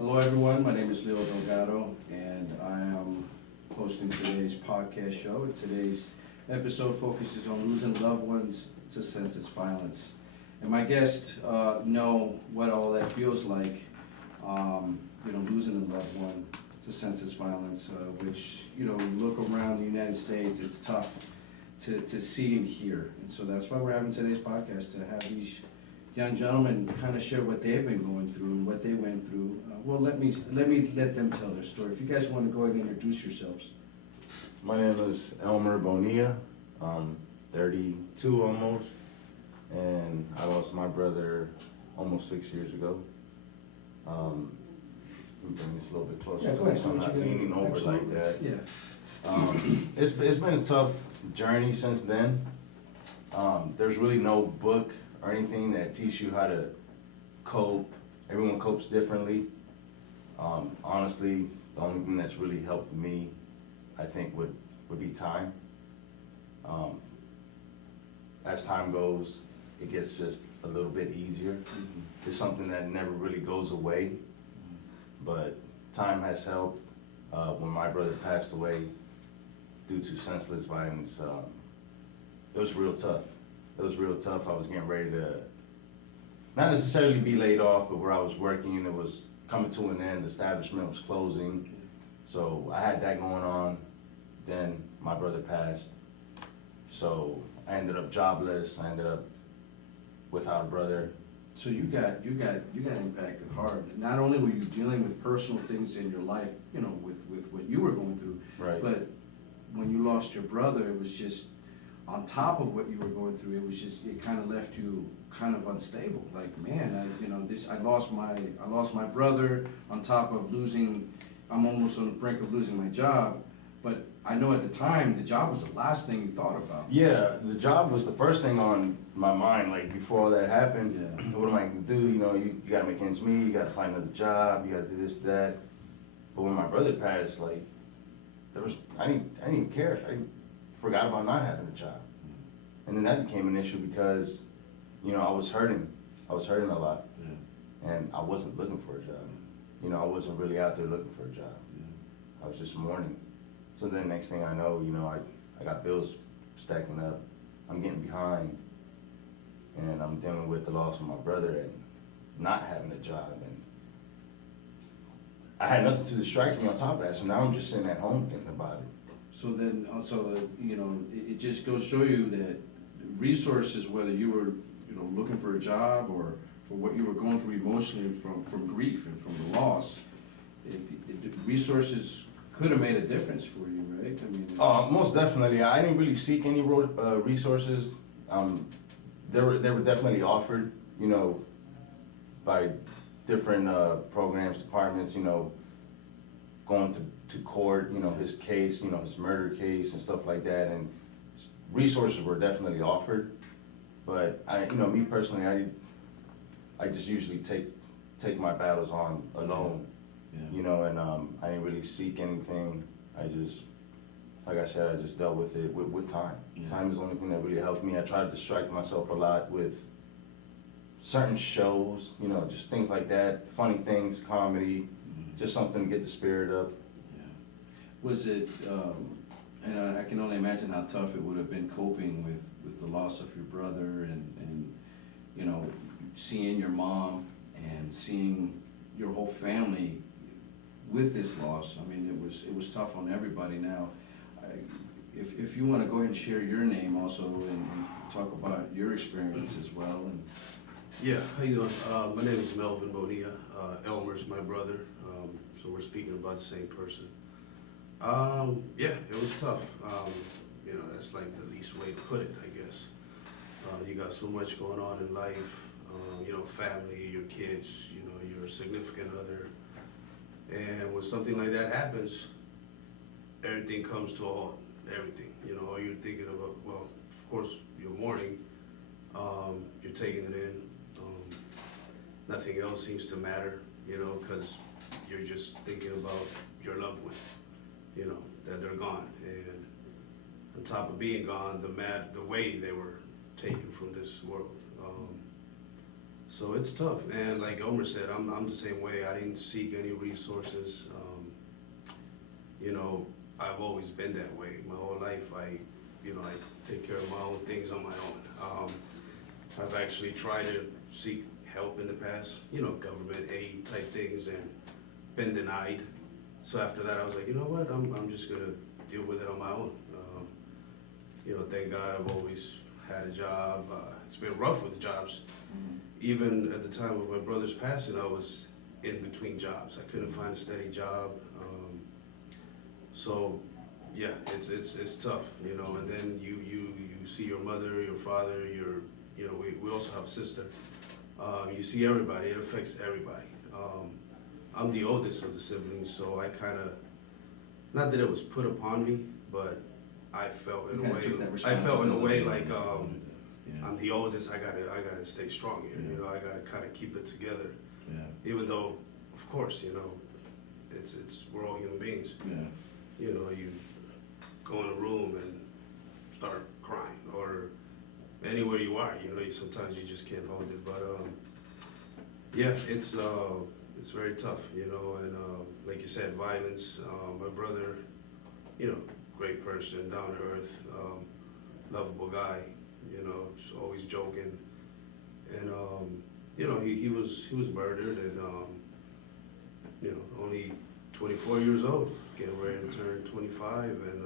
Hello everyone, my name is Leo Delgado and I am hosting today's podcast show. Today's episode focuses on losing loved ones to senseless violence. And my guests know what all that feels like, losing a loved one to senseless violence, which, look around the United States, it's tough to see and hear. And so that's why we're having today's podcast, to have these young gentlemen kind of share what they've been going through and what they went through. Let them tell their story. If you guys want to go ahead and introduce yourselves. My name is Elmer Bonilla. I'm 32 almost, and I lost my brother almost 6 years ago. Bring this a little bit closer. Yeah, go ahead. So I'm not leaning over like that. Yeah. It's been a tough journey since then. There's really no book or anything that teaches you how to cope. Everyone copes differently. Honestly, the only thing that's really helped me, I think, would be time. As time goes, it gets just a little bit easier. It's something that never really goes away, but time has helped. When my brother passed away due to senseless violence, it was real tough. It was real tough. I was getting ready to not necessarily be laid off, but where I was working, it was coming to an end. The establishment was closing. So I had that going on. Then my brother passed. So I ended up jobless. I ended up without a brother. So you got impacted hard. Not only were you dealing with personal things in your life, with what you were going through, Right. but when you lost your brother, it was just on top of what you were going through. It kind of left you kind of unstable. Like, man, I lost my brother on top of losing. I'm almost on the brink of losing my job. But I know at the time the job was the last thing you thought about. Yeah, the job was the first thing on my mind. Like before all that happened, Yeah. what am I gonna do? You gotta make ends meet. You gotta find another job. You gotta do this, that. But when my brother passed, like I didn't even care. I forgot about not having a job, and then that became an issue because, I was hurting. I was hurting a lot, and I wasn't looking for a job. I wasn't really out there looking for a job. I was just mourning. So then next thing I know, I got bills stacking up. I'm getting behind, and I'm dealing with the loss of my brother and not having a job, and I had nothing to distract me on top of that. So now I'm just sitting at home thinking about it. So then also, it just goes to show you that resources, whether you were, looking for a job or for what you were going through emotionally from grief and from the loss, resources could have made a difference for you, right? I mean, Most definitely. I didn't really seek any resources. They were definitely offered, by different programs, departments, going to court, his case, his murder case and stuff like that. And resources were definitely offered. But me personally, I just usually take my battles on alone. Yeah. And I didn't really seek anything. Like I said, I just dealt with it with time. Yeah. Time is the only thing that really helped me. I try to distract myself a lot with certain shows, just things like that, funny things, comedy, just something to get the spirit up. Yeah. Was it, and I can only imagine how tough it would have been coping with the loss of your brother and seeing your mom and seeing your whole family with this loss. I mean, it was tough on everybody. Now, if you want to go ahead and share your name also and talk about your experience as well. And yeah, how you doing? My name is Melvin Bonilla. Elmer's my brother, so we're speaking about the same person. Yeah, it was tough. That's like the least way to put it, I guess. You got so much going on in life, family, your kids, your significant other. And when something like that happens, everything comes to a halt, everything. All you're thinking about, well, of course, you're mourning, you're taking it in. Nothing else seems to matter, because you're just thinking about your loved one, that they're gone. And on top of being gone, the way they were taken from this world. So it's tough, and like Elmer said, I'm the same way. I didn't seek any resources. You know, I've always been that way. My whole life, I take care of my own things on my own. I've actually tried to seek help in the past, government aid type things, and been denied. So after that, I was like, you know what, I'm just gonna deal with it on my own. Thank God I've always had a job. It's been rough with jobs. Even at the time of my brother's passing, I was in between jobs. I couldn't find a steady job. So yeah, it's tough, and then you see your mother, your father, we also have a sister. You see everybody, it affects everybody. I'm the oldest of the siblings, so I kind of, not that it was put upon me, but I felt in a way like I'm the oldest. I gotta stay strong here. I gotta kind of keep it together. Yeah. Even though, of course, it's we're all human beings. Yeah. You go in a room and start crying, or anywhere you are. Sometimes you just can't hold it. But yeah, it's very tough. And like you said, violence. My brother, great person, down to earth, lovable guy. Always joking, and he was murdered, and only 24 years old, getting ready to turn 25, and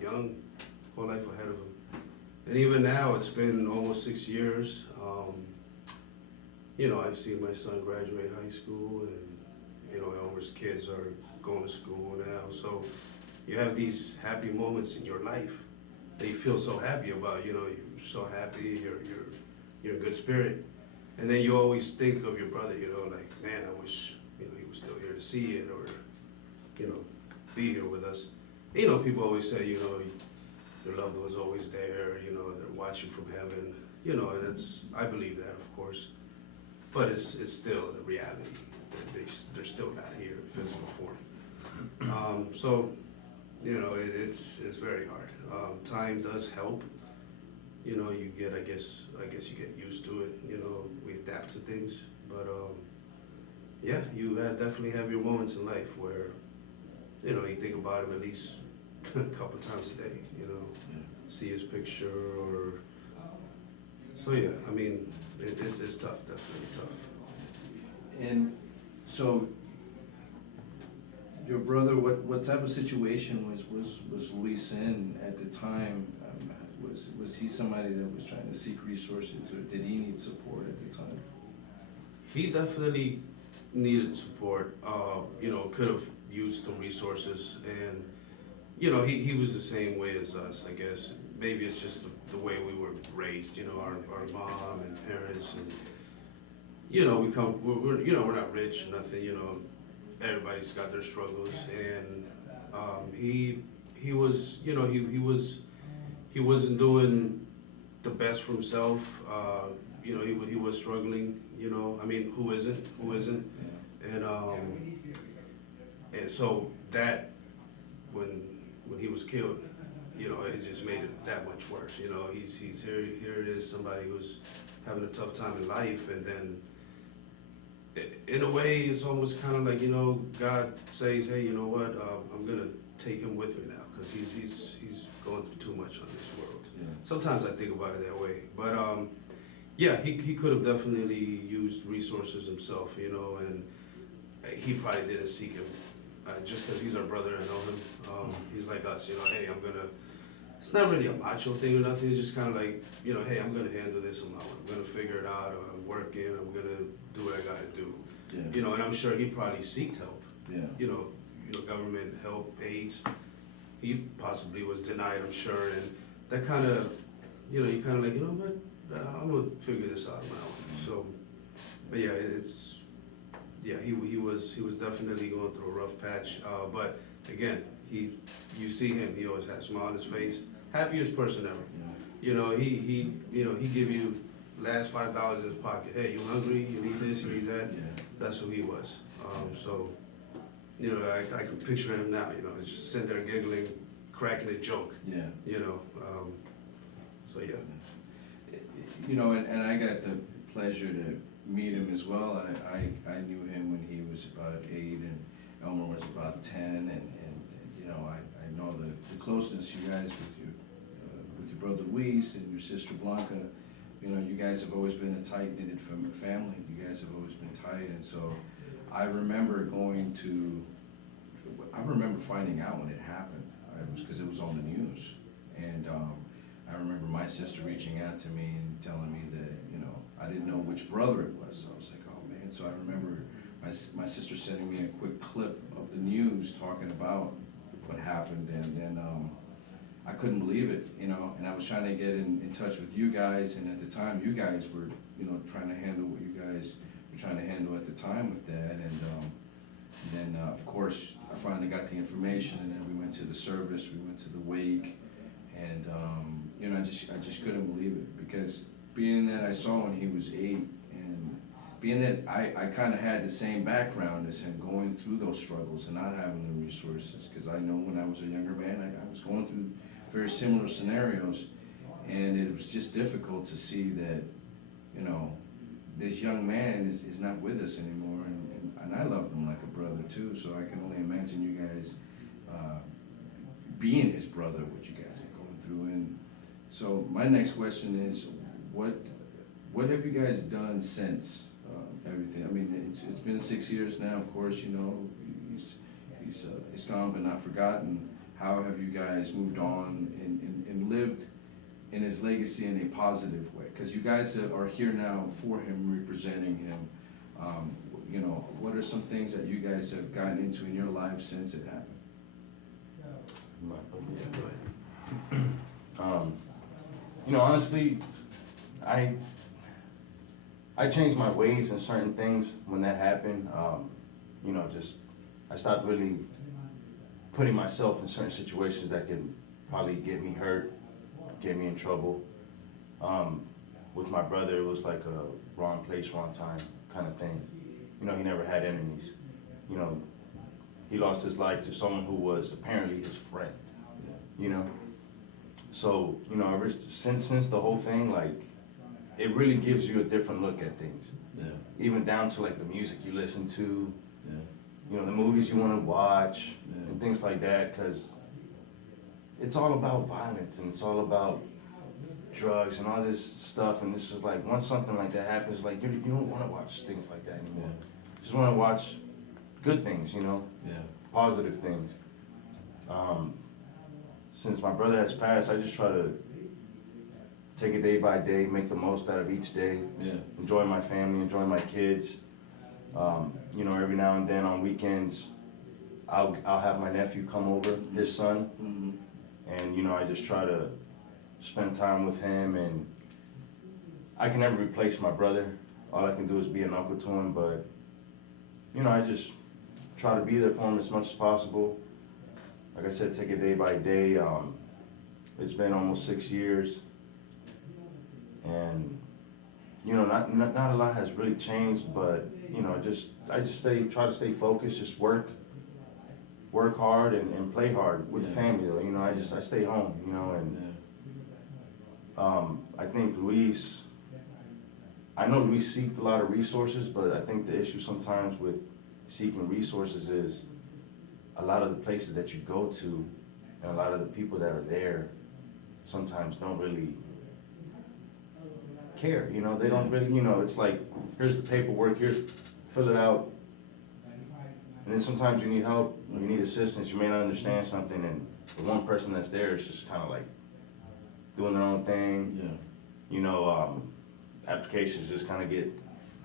young, whole life ahead of him. And even now, it's been almost 6 years. I've seen my son graduate high school, and Elmer's kids are going to school now. So you have these happy moments in your life that you feel so happy about. You're so happy, you're in good spirit, and then you always think of your brother. Like, man, I wish he was still here to see it, or be here with us. People always say, your loved one's always there. They're watching from heaven. And I believe that, of course, but it's still the reality that they're still not here in physical form. So it's very hard. Time does help. You get, I guess you get used to it. We adapt to things, but yeah, you definitely have your moments in life where you think about him at least a couple times a day. See his picture, or so yeah. I mean, it's tough, definitely tough. And so, your brother, what type of situation was Luis in at the time? Was he somebody that was trying to seek resources, or did he need support at the time? He definitely needed support. Could have used some resources, and he was the same way as us, I guess. Maybe it's just the way we were raised. Our mom and parents, and we're not rich, nothing. Everybody's got their struggles, and he was he wasn't doing the best for himself. He was struggling. I mean, who isn't? And so that when he was killed, it just made it that much worse. He's here it is, somebody who's having a tough time in life, and then in a way it's almost kind of like, God says, hey, you know what, I'm gonna take him with me now, because he's going through too much on this world. Yeah. Sometimes I think about it that way, but yeah, he could have definitely used resources himself, and he probably didn't seek him. Just because he's our brother, I know him. He's like us, hey, it's not really a macho thing or nothing. It's just kind of like, hey, I'm gonna handle this on my own. I'm gonna figure it out. I'm working. I'm gonna do what I gotta do. Yeah. And I'm sure he probably seeked help. Yeah. Government help, aids. He possibly was denied, I'm sure, and that kind of, you kind of like, what? I'm gonna figure this out on my own. So, but yeah, he was definitely going through a rough patch. But again, you see him, he always had a smile on his face, happiest person ever. He give you last $5 in his pocket. Hey, you hungry? You need this? You need that? Yeah. That's who he was. So, I can picture him now. Just sitting there giggling, cracking a joke. Yeah. So yeah. And I got the pleasure to meet him as well. I knew him when he was about 8 and Elmer was about 10, and you know, I know the closeness you guys with your brother Luis and your sister Blanca. You know, you guys have always been a tight-knitted family. You guys have always been tight, and so I remember finding out when it happened. It was because it was on the news, and I remember my sister reaching out to me and telling me that, you know, I didn't know which brother it was. So I was like, oh man. So I remember my sister sending me a quick clip of the news talking about what happened, and then I couldn't believe it, you know, and I was trying to get in touch with you guys, and at the time you guys were, you know, trying to handle what you guys were trying to handle at the time with that, and then of course I finally got the information, and then we went to the service, we went to the wake, and you know, I just couldn't believe it, because being that I saw when he was 8, and being that I kind of had the same background as him, going through those struggles and not having the resources, because I know when I was a younger man, I was going through very similar scenarios, and it was just difficult to see that, you know, this young man is not with us anymore, and I loved him like a brother too, so I can only imagine you guys being his brother, what you guys are going through. And so my next question is, what have you guys done since everything? I mean, it's been 6 years now, of course, you know, he's gone but not forgotten. How have you guys moved on and lived in his legacy in a positive way? Because you guys are here now for him, representing him. You know, what are some things that you guys have gotten into in your life since it happened? You know, honestly, I changed my ways in certain things when that happened. You know, I stopped really putting myself in certain situations that could probably get me hurt, get me in trouble. With my brother, it was like a wrong place, wrong time kind of thing. You know, he never had enemies. You know, he lost his life to someone who was apparently his friend, you know? So, you know, since the whole thing, like, it really gives you a different look at things. Yeah. Even down to like the music you listen to, Yeah. you know, the movies you want to watch, Yeah. and things like that, because it's all about violence, and it's all about drugs and all this stuff, and this is like, once something like that happens, like, you don't want to watch things like that anymore. Yeah. You just want to watch good things, you know, Yeah. positive things. Since my brother has passed, I just try to take it day by day, make the most out of each day, Yeah. enjoy my family, enjoy my kids. You know, every now and then on weekends, I'll have my nephew come over, his son, Mm-hmm. and you know, I just try to spend time with him. And I can never replace my brother. All I can do is be an uncle to him, but you know, I just try to be there for him as much as possible. Like I said, take it day by day. It's been almost 6 years, and you know, not a lot has really changed, but you know, I just try to stay focused, just work hard and play hard with the family though. You know, I stay home, you know, and I think I know Luis seeked a lot of resources, but I think the issue sometimes with seeking resources is a lot of the places that you go to and a lot of the people that are there sometimes don't really care, you know, they don't really, you know, it's like, here's the paperwork, fill it out. And then sometimes you need help, you need assistance, you may not understand something, and the one person that's there is just kind of like doing their own thing. Yeah. You know, applications just kind of get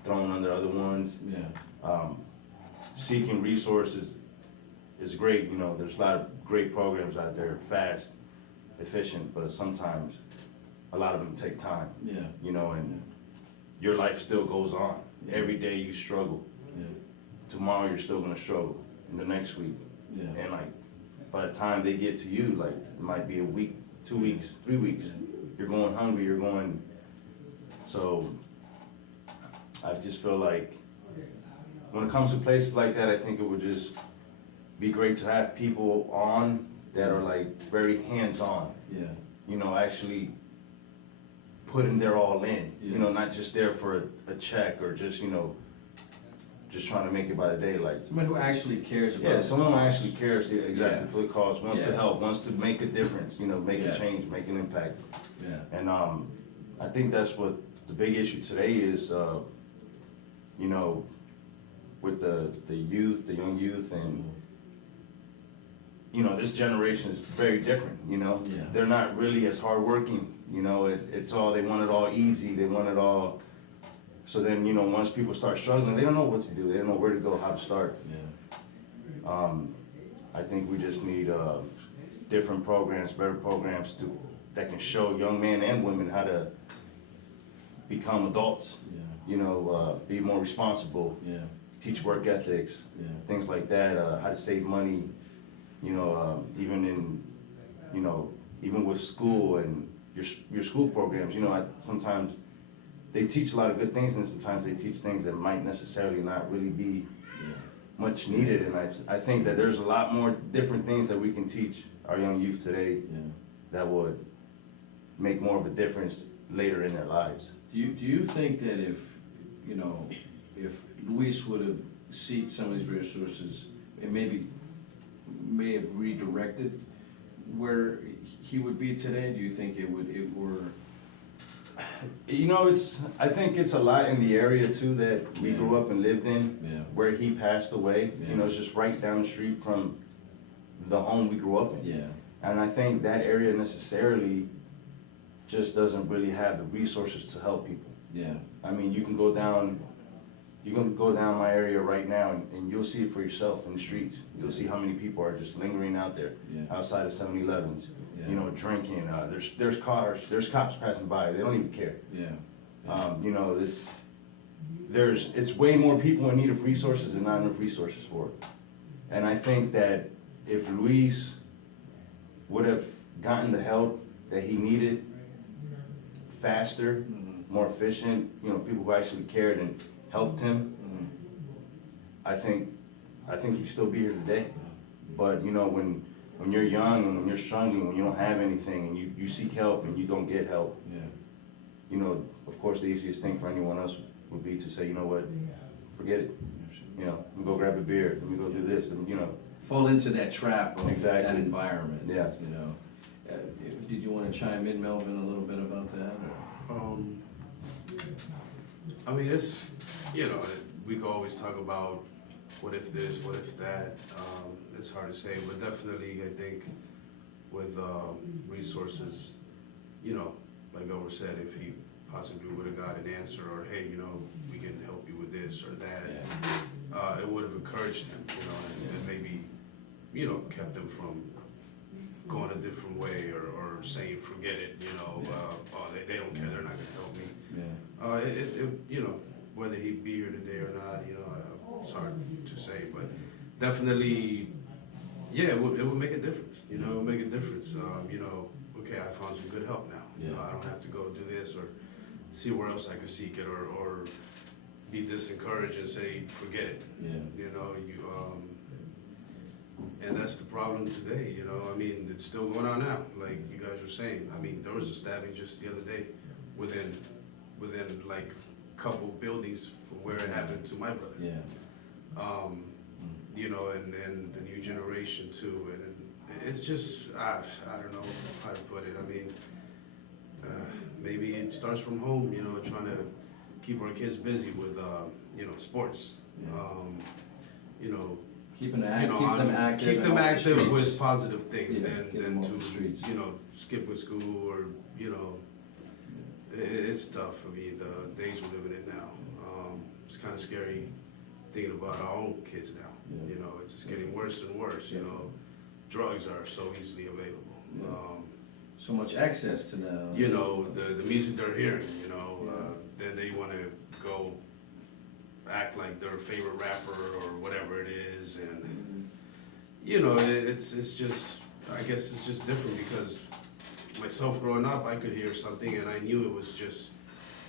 thrown under other ones. Yeah. Seeking resources is great, you know, there's a lot of great programs out there, fast, efficient, but sometimes a lot of them take time. Yeah. You know, and your life still goes on. Every day you struggle. Yeah. Tomorrow you're still gonna struggle, and the next week. Yeah. And like, by the time they get to you, like, it might be a week, 2 weeks, 3 weeks. You're going hungry, so I just feel like when it comes to places like that, I think it would just be great to have people on that are like very hands-on. Yeah. You know, actually putting their all in, Yeah. you know, not just there for a check or just, you know, just trying to make it by the day, like. Someone who actually cares about Yeah, the someone who cause. actually cares exactly Yeah. for the cause, wants to Yeah. help, wants to make a difference, you know, make Yeah. a change, make an impact. Yeah, And I think that's what the big issue today is, you know, with the youth, the young youth, and, you know, this generation is very different, you know? Yeah. They're not really as hardworking, you know, it's all, they want it all easy, they want it all, so then, you know, once people start struggling, they don't know what to do, they don't know where to go, how to start. yeah, I think we just need different programs, better programs that can show young men and women how to become adults, yeah, you know, be more responsible, yeah, teach work ethics, yeah, things like that, how to save money, you know, even in, you know, even with school and your school programs, you know, sometimes they teach a lot of good things, and sometimes they teach things that might necessarily not really be yeah. much needed, and I think that there's a lot more different things that we can teach our young youth today Yeah. that would make more of a difference later in their lives. Do you think that if, you know, if Luis would have seen some of these resources, it may have redirected where he would be today? Do you think it were? You know, I think it's a lot in the area too that we Yeah. grew up and lived in, Yeah. where he passed away. Yeah. You know, it's just right down the street from the home we grew up in. Yeah, And I think that area necessarily just doesn't really have the resources to help people. yeah, I mean, you can go down my area right now and you'll see it for yourself in the streets. You'll see how many people are just lingering out there Yeah. outside of 7-Elevens, Yeah. you know, drinking. There's cops passing by. They don't even care. yeah, You know, it's way more people in need of resources and not enough resources for it. And I think that if Luis would have gotten the help that he needed faster, Mhm. more efficient, you know, people who actually cared and helped him, Mhm. I think he'd still be here today. But, you know, when you're young and when you're struggling, when you don't have anything and you seek help and you don't get help, yeah, you know, of course, the easiest thing for anyone else would be to say, you know what, forget it. You know, let me go grab a beer, let me go do this, and, you know. fall into that trap of that Exactly. environment. Yeah. You know, did you want to chime in, Melvin, a little bit about that? Or? I mean, it's, you know, we could always talk about what if this, what if that. It's hard to say, but definitely I think with resources, you know, like Elmer said, if he possibly would have got an answer, or hey, you know, we can help you with this or that, it would have encouraged him, you know, and maybe, you know, kept him from going a different way or saying forget it, you know, oh, they don't care, they're not gonna help me. Yeah, You know, whether he'd be here today or not, you know, it's hard to say, but definitely, yeah, it would make a difference, you know, it would make a difference. You know, okay, I found some good help now. You know, I don't have to go do this or see where else I could seek it or be disencouraged and say, forget it. yeah, You know, and that's the problem today, you know, I mean, it's still going on now, like you guys were saying. I mean, there was a stabbing just the other day within like a couple buildings from where it happened to my brother. yeah. You know, and the new generation too, and it's just, I don't know how to put it. I mean, maybe it starts from home, you know, trying to keep our kids busy with, you know, sports. You know, Keep them you active. know, Keep them active. keep and them off the active streets. with positive things Yeah, get them than off the to, streets. you know, skip with school or, you know, it's tough for me, the days we're living in now. It's kind of scary thinking about our own kids now. Yeah. You know, it's just getting worse and worse, you know. Drugs are so easily available. Yeah. So much access to now. You know, the music they're hearing, you know, then they want to go act like their favorite rapper or whatever it is, and you know, it's just, I guess it's just different because myself growing up, I could hear something and I knew it was just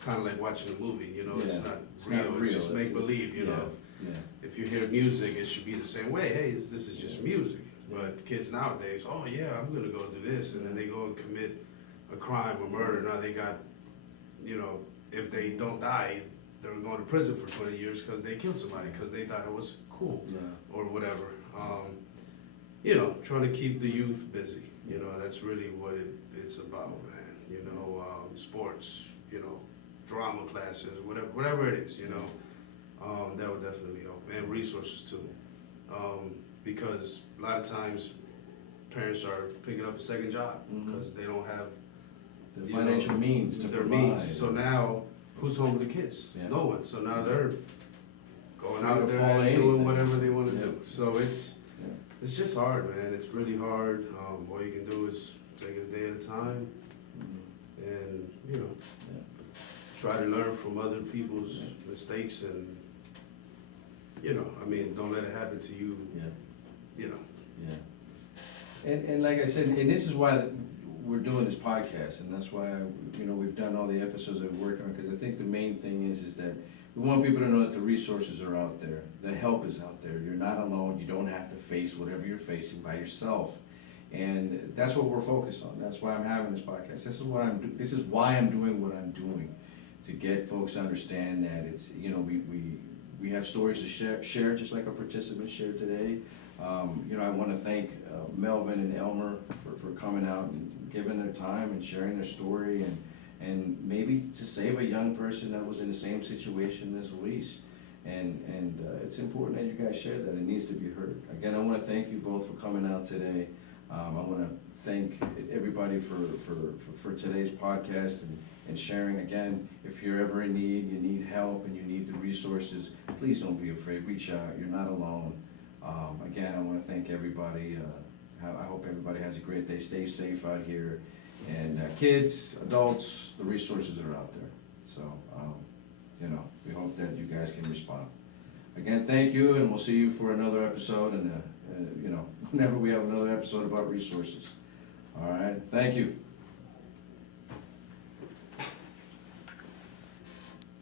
kind of like watching a movie, you know, Yeah. it's not It's real, not it's real. just make believe, you know. Yeah, If you hear music, it should be the same way, hey, this is just music. But kids nowadays, oh yeah, I'm gonna go do this, and then they go and commit a crime or murder. Now they got you know, if they don't die, they're going to prison for 20 years because they killed somebody, because they thought it was cool Yeah. or whatever. You know, trying to keep the youth busy, you know, that's really what it's about, man. You know, sports, you know, drama classes, whatever it is, you know, that would definitely help. And resources too. Because a lot of times parents are picking up a second job Mhm. because they don't have The you financial know, means to their provide. means. So now, who's home with the kids? Yeah. No one. So now they're going Free out to there follow and doing anything. whatever they want to Yeah. do. So Yeah. it's just hard, man. It's really hard. All you can do is take it a day at a time, Mhm. and you know, Yeah. try to learn from other people's mistakes, and you know, I mean, don't let it happen to you. Yeah. You know. Yeah. And like I said, and this is why we're doing this podcast, and that's why, you know, we've done all the episodes that we're working on, because I think the main thing is that we want people to know that the resources are out there, the help is out there, you're not alone, you don't have to face whatever you're facing by yourself. And that's what we're focused on, that's why I'm having this podcast, this is why I'm doing what I'm doing, to get folks to understand that it's, you know, we have stories to share just like our participants shared today. You know, I want to thank Melvin and Elmer for coming out and giving their time and sharing their story, and maybe to save a young person that was in the same situation as Luis. And it's important that you guys share that, it needs to be heard. Again, I want to thank you both for coming out today. I want to thank everybody for today's podcast and sharing. Again, if you're ever in need, you need help and you need the resources, please don't be afraid, reach out, you're not alone. Again, I want to thank everybody. I hope everybody has a great day. Stay safe out here. And kids, adults, the resources are out there. So, you know, we hope that you guys can respond. Again, thank you, and we'll see you for another episode. And, you know, whenever we have another episode about resources. All right, thank you.